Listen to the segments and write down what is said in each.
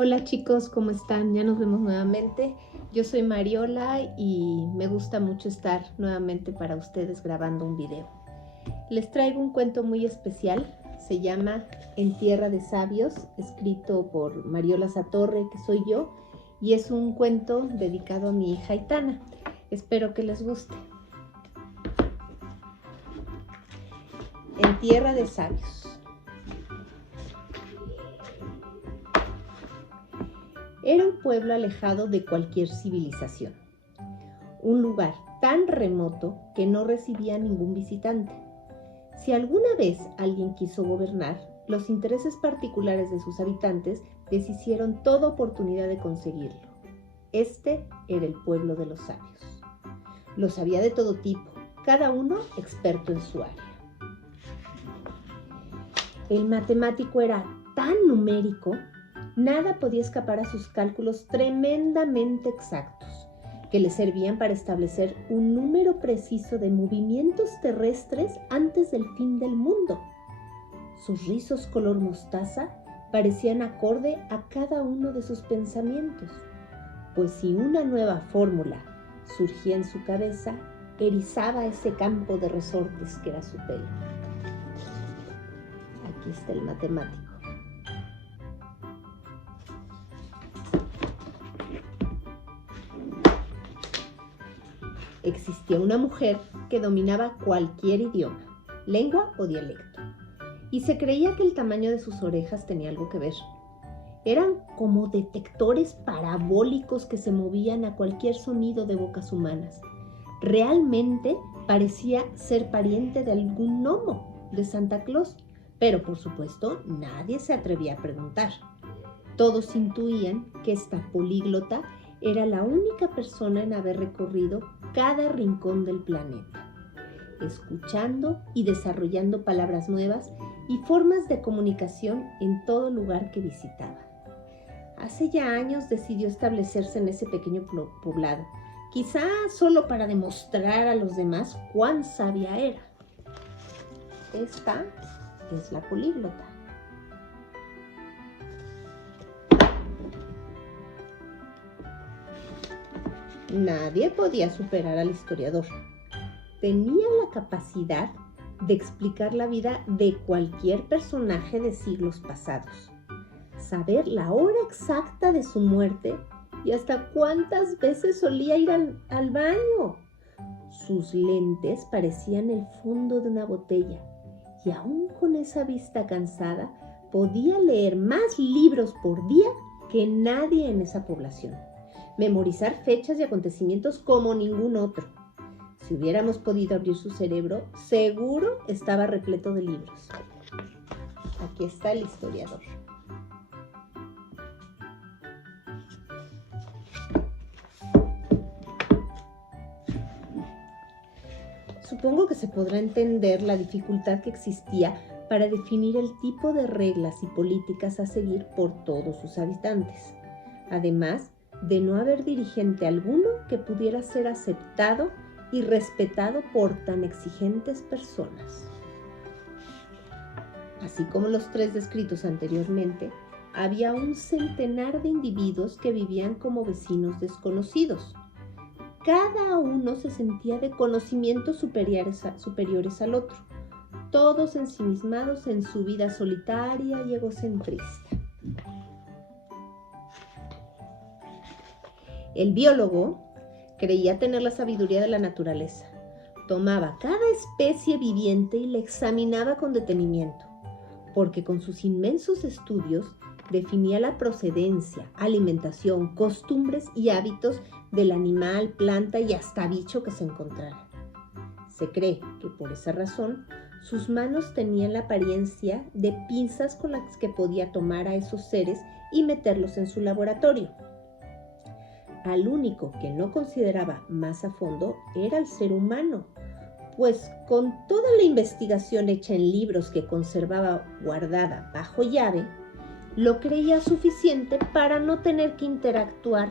Hola chicos, ¿cómo están? Ya nos vemos nuevamente. Yo soy Mariola y me gusta mucho estar nuevamente para ustedes grabando un video. Les traigo un cuento muy especial, se llama En Tierra de Sabios, escrito por Mariola Satorre, que soy yo, y es un cuento dedicado a mi hija Aitana. Espero que les guste. En Tierra de Sabios. Era un pueblo alejado de cualquier civilización, un lugar tan remoto que no recibía ningún visitante. Si alguna vez alguien quiso gobernar, los intereses particulares de sus habitantes deshicieron toda oportunidad de conseguirlo. Este era el pueblo de los sabios. Los había de todo tipo, cada uno experto en su área. El matemático era tan numérico, nada podía escapar a sus cálculos tremendamente exactos, que le servían para establecer un número preciso de movimientos terrestres antes del fin del mundo. Sus rizos color mostaza parecían acorde a cada uno de sus pensamientos, pues si una nueva fórmula surgía en su cabeza, erizaba ese campo de resortes que era su pelo. Aquí está el matemático. Existía una mujer que dominaba cualquier idioma, lengua o dialecto, y se creía que el tamaño de sus orejas tenía algo que ver. Eran como detectores parabólicos que se movían a cualquier sonido de bocas humanas. Realmente parecía ser pariente de algún gnomo de Santa Claus, pero por supuesto nadie se atrevía a preguntar. Todos intuían que esta políglota era la única persona en haber recorrido cada rincón del planeta, escuchando y desarrollando palabras nuevas y formas de comunicación en todo lugar que visitaba. Hace ya años decidió establecerse en ese pequeño poblado, quizá solo para demostrar a los demás cuán sabia era. Esta es la políglota. Nadie podía superar al historiador. Tenía la capacidad de explicar la vida de cualquier personaje de siglos pasados, saber la hora exacta de su muerte y hasta cuántas veces solía ir al baño. Sus lentes parecían el fondo de una botella y aún con esa vista cansada podía leer más libros por día que nadie en esa población. Memorizar fechas y acontecimientos como ningún otro. Si hubiéramos podido abrir su cerebro, seguro estaba repleto de libros. Aquí está el historiador. Supongo que se podrá entender la dificultad que existía para definir el tipo de reglas y políticas a seguir por todos sus habitantes. Además, de no haber dirigente alguno que pudiera ser aceptado y respetado por tan exigentes personas. Así como los tres descritos anteriormente, había un centenar de individuos que vivían como vecinos desconocidos. Cada uno se sentía de conocimientos superiores al otro, todos ensimismados en su vida solitaria y egocentrista. El biólogo creía tener la sabiduría de la naturaleza. Tomaba cada especie viviente y la examinaba con detenimiento, porque con sus inmensos estudios definía la procedencia, alimentación, costumbres y hábitos del animal, planta y hasta bicho que se encontrara. Se cree que por esa razón sus manos tenían la apariencia de pinzas con las que podía tomar a esos seres y meterlos en su laboratorio. Al único que no consideraba más a fondo era el ser humano, pues con toda la investigación hecha en libros que conservaba guardada bajo llave, lo creía suficiente para no tener que interactuar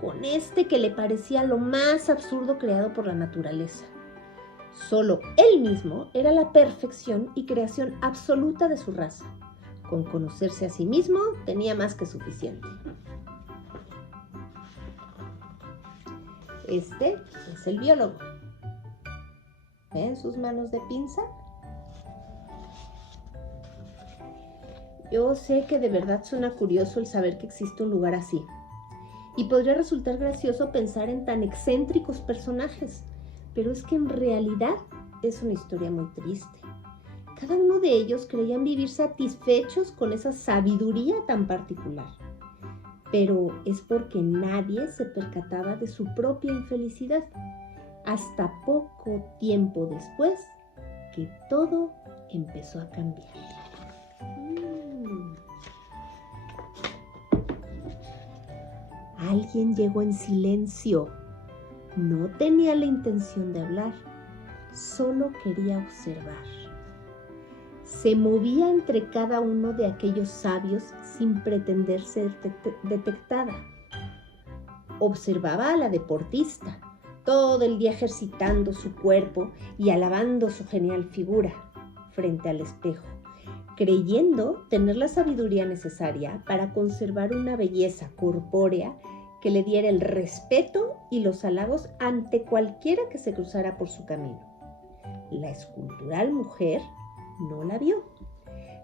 con este que le parecía lo más absurdo creado por la naturaleza. Solo él mismo era la perfección y creación absoluta de su raza. Con conocerse a sí mismo tenía más que suficiente. Este es el biólogo. ¿Ven sus manos de pinza? Yo sé que de verdad suena curioso el saber que existe un lugar así. Y podría resultar gracioso pensar en tan excéntricos personajes, pero es que en realidad es una historia muy triste. Cada uno de ellos creían vivir satisfechos con esa sabiduría tan particular. Pero es porque nadie se percataba de su propia infelicidad, hasta poco tiempo después que todo empezó a cambiar. Alguien llegó en silencio. No tenía la intención de hablar, solo quería observar. Se movía entre cada uno de aquellos sabios sin pretender ser detectada. Observaba a la deportista, todo el día ejercitando su cuerpo y alabando su genial figura frente al espejo, creyendo tener la sabiduría necesaria para conservar una belleza corpórea que le diera el respeto y los halagos ante cualquiera que se cruzara por su camino. La escultural mujer no la vio.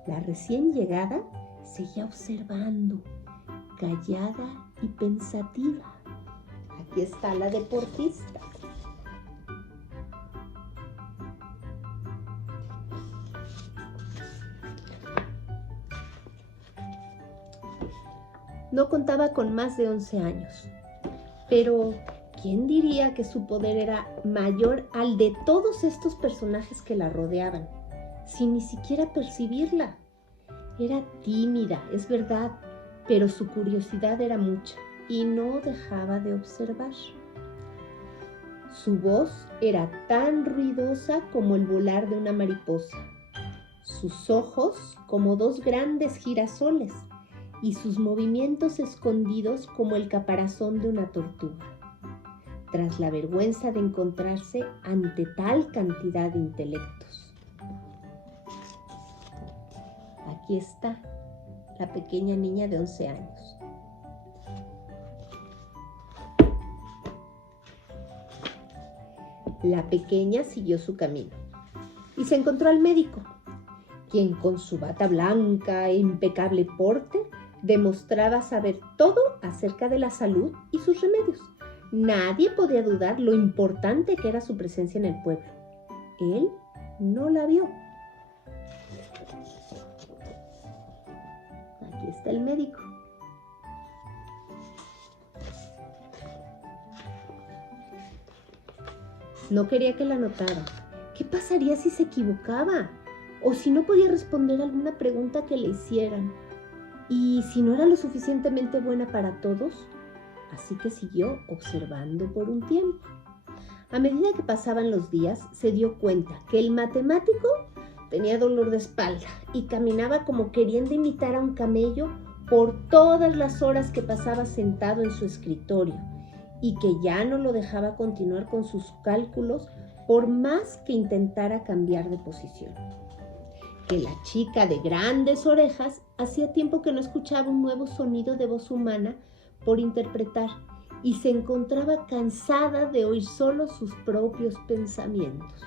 La recién llegada seguía observando, callada y pensativa. Aquí está la deportista. No contaba con más de 11 años, pero ¿quién diría que su poder era mayor al de todos estos personajes que la rodeaban, sin ni siquiera percibirla? Era tímida, es verdad, pero su curiosidad era mucha y no dejaba de observar. Su voz era tan ruidosa como el volar de una mariposa, sus ojos como dos grandes girasoles y sus movimientos escondidos como el caparazón de una tortuga. Tras la vergüenza de encontrarse ante tal cantidad de intelectos. Aquí está la pequeña niña de 11 años. La pequeña siguió su camino y se encontró al médico, quien con su bata blanca e impecable porte demostraba saber todo acerca de la salud y sus remedios. Nadie podía dudar lo importante que era su presencia en el pueblo. Él no la vio. Aquí está el médico. No quería que la notara. ¿Qué pasaría si se equivocaba? O si no podía responder alguna pregunta que le hicieran. ¿Y si no era lo suficientemente buena para todos? Así que siguió observando por un tiempo. A medida que pasaban los días, se dio cuenta que el matemático tenía dolor de espalda y caminaba como queriendo imitar a un camello por todas las horas que pasaba sentado en su escritorio y que ya no lo dejaba continuar con sus cálculos por más que intentara cambiar de posición. Que la chica de grandes orejas hacía tiempo que no escuchaba un nuevo sonido de voz humana por interpretar y se encontraba cansada de oír solo sus propios pensamientos.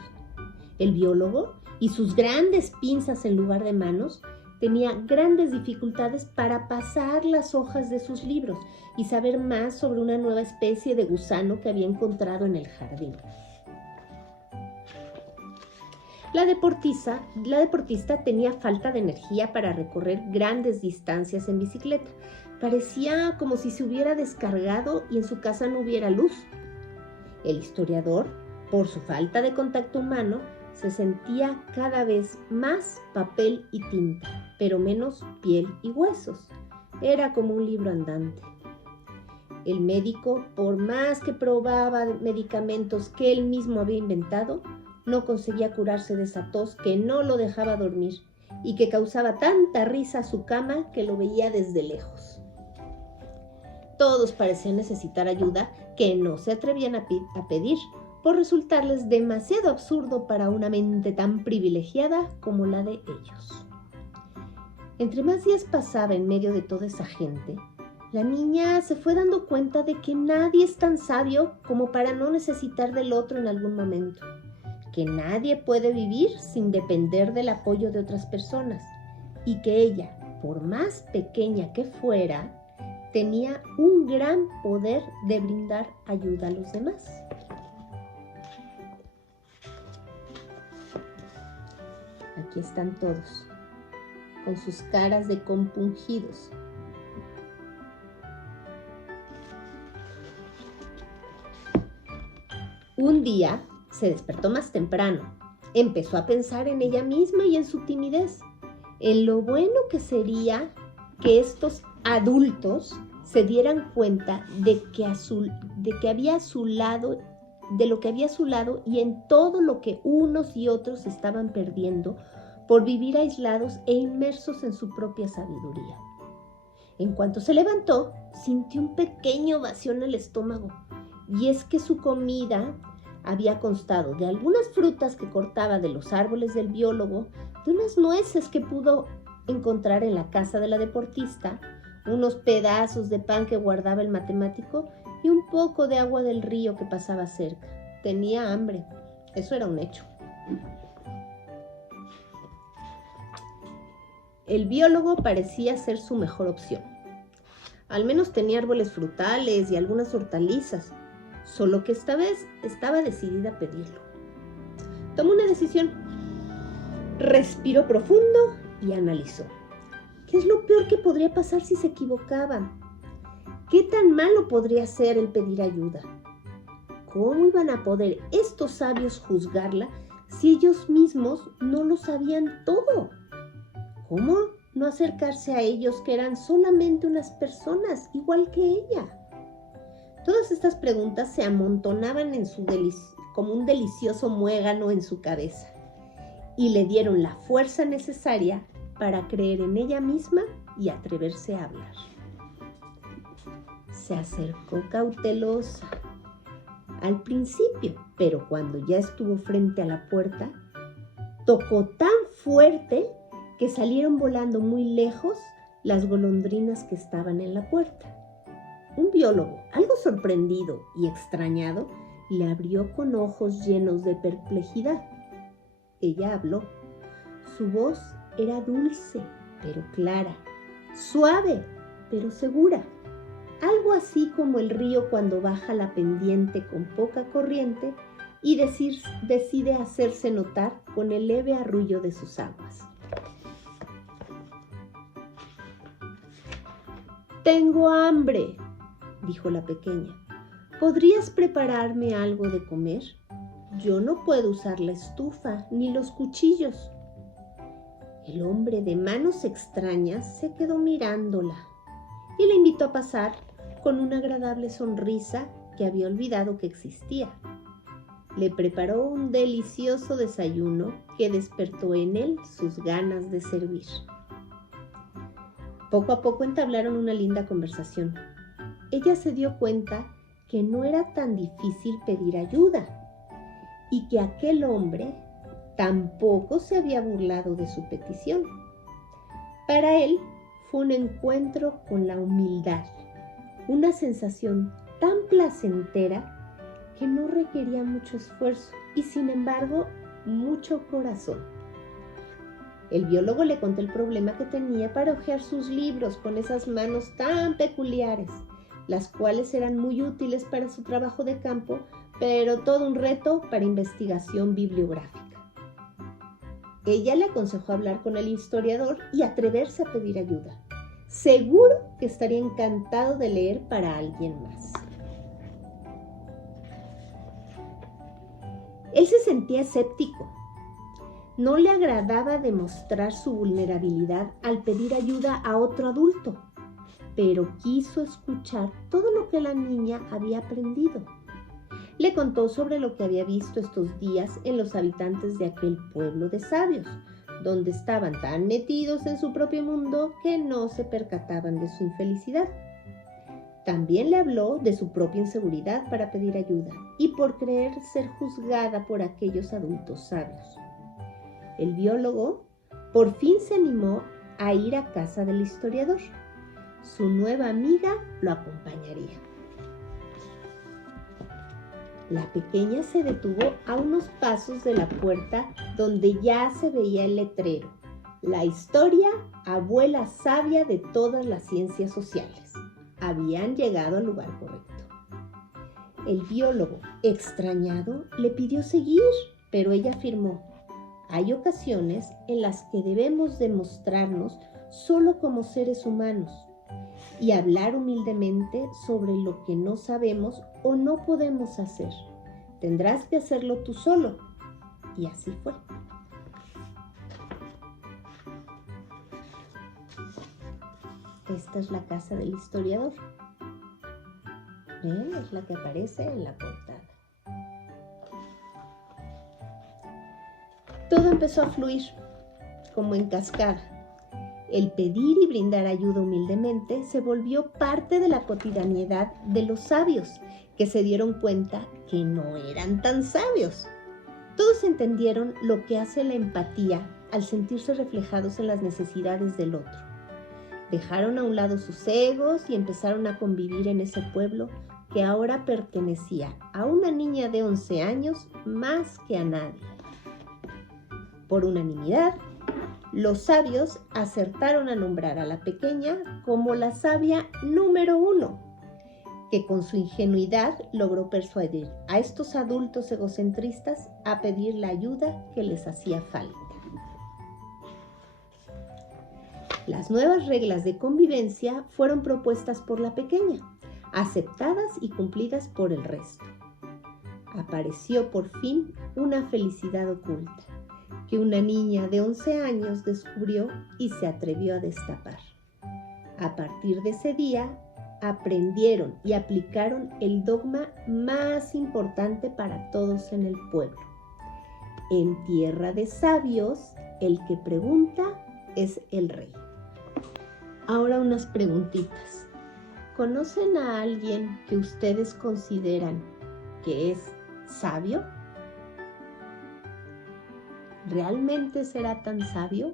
El biólogo y sus grandes pinzas en lugar de manos tenía grandes dificultades para pasar las hojas de sus libros y saber más sobre una nueva especie de gusano que había encontrado en el jardín. La deportista tenía falta de energía para recorrer grandes distancias en bicicleta. Parecía como si se hubiera descargado y en su casa no hubiera luz. El historiador, por su falta de contacto humano, se sentía cada vez más papel y tinta, pero menos piel y huesos. Era como un libro andante. El médico, por más que probaba medicamentos que él mismo había inventado, no conseguía curarse de esa tos que no lo dejaba dormir y que causaba tanta risa a su cama que lo veía desde lejos. Todos parecían necesitar ayuda que no se atrevían a pedir, por resultarles demasiado absurdo para una mente tan privilegiada como la de ellos. Entre más días pasaba en medio de toda esa gente, La niña se fue dando cuenta de que nadie es tan sabio como para no necesitar del otro en algún momento, que nadie puede vivir sin depender del apoyo de otras personas y que ella, por más pequeña que fuera, tenía un gran poder de brindar ayuda a los demás. Aquí están todos, con sus caras de compungidos. Un día se despertó más temprano. Empezó a pensar en ella misma y en su timidez, en lo bueno que sería que estos adultos se dieran cuenta de lo que había a su lado y en todo lo que unos y otros estaban perdiendo por vivir aislados e inmersos en su propia sabiduría. En cuanto se levantó, sintió un pequeño vacío en el estómago, y es que su comida había constado de algunas frutas que cortaba de los árboles del biólogo, de unas nueces que pudo encontrar en la casa de la deportista, unos pedazos de pan que guardaba el matemático y un poco de agua del río que pasaba cerca. Tenía hambre, eso era un hecho. El biólogo parecía ser su mejor opción. Al menos tenía árboles frutales y algunas hortalizas, solo que esta vez estaba decidida a pedirlo. Tomó una decisión, respiró profundo y analizó. ¿Qué es lo peor que podría pasar si se equivocaba? ¿Qué tan malo podría ser el pedir ayuda? ¿Cómo iban a poder estos sabios juzgarla si ellos mismos no lo sabían todo? ¿Cómo no acercarse a ellos que eran solamente unas personas igual que ella? Todas estas preguntas se amontonaban como un delicioso muégano en su cabeza y le dieron la fuerza necesaria para creer en ella misma y atreverse a hablar. Se acercó cautelosa al principio, pero cuando ya estuvo frente a la puerta, tocó tan fuerte que salieron volando muy lejos las golondrinas que estaban en la puerta. Un biólogo, algo sorprendido y extrañado, le abrió con ojos llenos de perplejidad. Ella habló. Su voz era dulce, pero clara, suave, pero segura. Algo así como el río cuando baja la pendiente con poca corriente y decide hacerse notar con el leve arrullo de sus aguas. «Tengo hambre», dijo la pequeña. «¿Podrías prepararme algo de comer? Yo no puedo usar la estufa ni los cuchillos». El hombre de manos extrañas se quedó mirándola y la invitó a pasar con una agradable sonrisa que había olvidado que existía. Le preparó un delicioso desayuno que despertó en él sus ganas de servir. Poco a poco entablaron una linda conversación. Ella se dio cuenta que no era tan difícil pedir ayuda y que aquel hombre tampoco se había burlado de su petición. Para él fue un encuentro con la humildad, una sensación tan placentera que no requería mucho esfuerzo y, sin embargo, mucho corazón. El biólogo le contó el problema que tenía para hojear sus libros con esas manos tan peculiares, las cuales eran muy útiles para su trabajo de campo, pero todo un reto para investigación bibliográfica. Ella le aconsejó hablar con el historiador y atreverse a pedir ayuda. Seguro que estaría encantado de leer para alguien más. Él se sentía escéptico. No le agradaba demostrar su vulnerabilidad al pedir ayuda a otro adulto, pero quiso escuchar todo lo que la niña había aprendido. Le contó sobre lo que había visto estos días en los habitantes de aquel pueblo de sabios, donde estaban tan metidos en su propio mundo que no se percataban de su infelicidad. También le habló de su propia inseguridad para pedir ayuda y por creer ser juzgada por aquellos adultos sabios. El biólogo por fin se animó a ir a casa del historiador. su nueva amiga lo acompañaría. La pequeña se detuvo a unos pasos de la puerta donde ya se veía el letrero: la historia, abuela sabia de todas las ciencias sociales. Habían llegado al lugar correcto. El biólogo, extrañado, le pidió seguir, pero ella afirmó: hay ocasiones en las que debemos demostrarnos solo como seres humanos y hablar humildemente sobre lo que no sabemos o no podemos hacer. Tendrás que hacerlo tú solo. Y así fue. Esta es la casa del historiador. ¿Ven? Es la que aparece en la portada. Todo empezó a fluir, como en cascada. El pedir y brindar ayuda humildemente se volvió parte de la cotidianidad de los sabios, que se dieron cuenta que no eran tan sabios. Todos entendieron lo que hace la empatía al sentirse reflejados en las necesidades del otro. Dejaron a un lado sus egos y empezaron a convivir en ese pueblo que ahora pertenecía a una niña de 11 años más que a nadie. Por unanimidad, los sabios acertaron a nombrar a la pequeña como la sabia número 1, que con su ingenuidad logró persuadir a estos adultos egocentristas a pedir la ayuda que les hacía falta. Las nuevas reglas de convivencia fueron propuestas por la pequeña, aceptadas y cumplidas por el resto. Apareció por fin una felicidad oculta, que una niña de 11 años descubrió y se atrevió a destapar. A partir de ese día, aprendieron y aplicaron el dogma más importante para todos en el pueblo. En tierra de sabios, el que pregunta es el rey. Ahora unas preguntitas. ¿Conocen a alguien que ustedes consideran que es sabio? ¿Realmente será tan sabio?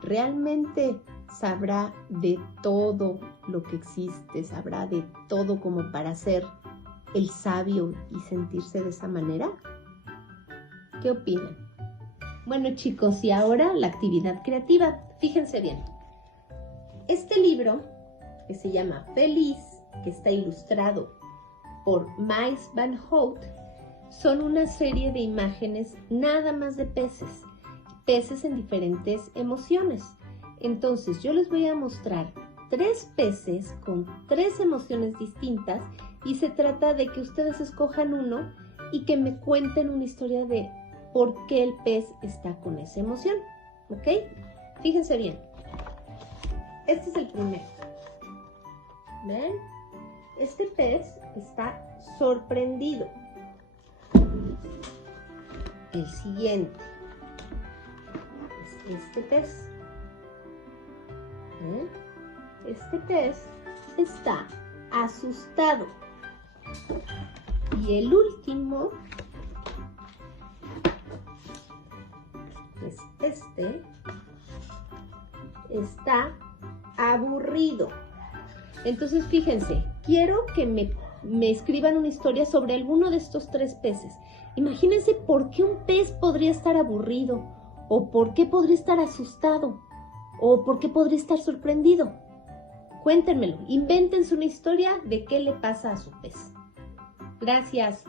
¿Realmente sabrá de todo lo que existe? ¿Sabrá de todo como para ser el sabio y sentirse de esa manera? ¿Qué opinan? Bueno, chicos, y ahora la actividad creativa. Fíjense bien. Este libro, que se llama Feliz, que está ilustrado por Mies van Hout, son una serie de imágenes nada más de peces, peces en diferentes emociones. Entonces yo les voy a mostrar 3 peces con 3 emociones distintas y se trata de que ustedes escojan uno y que me cuenten una historia de por qué el pez está con esa emoción, ¿ok? Fíjense bien. Este es el primero. ¿Ven? Este pez está sorprendido. El siguiente es este pez. ¿Ven? Este pez está asustado. Y el último es este. Está aburrido. Entonces, fíjense, quiero que me escriban una historia sobre alguno de estos 3 peces. Imagínense por qué un pez podría estar aburrido, o por qué podría estar asustado, o por qué podría estar sorprendido. Cuéntenmelo, invéntense una historia de qué le pasa a su pez. Gracias.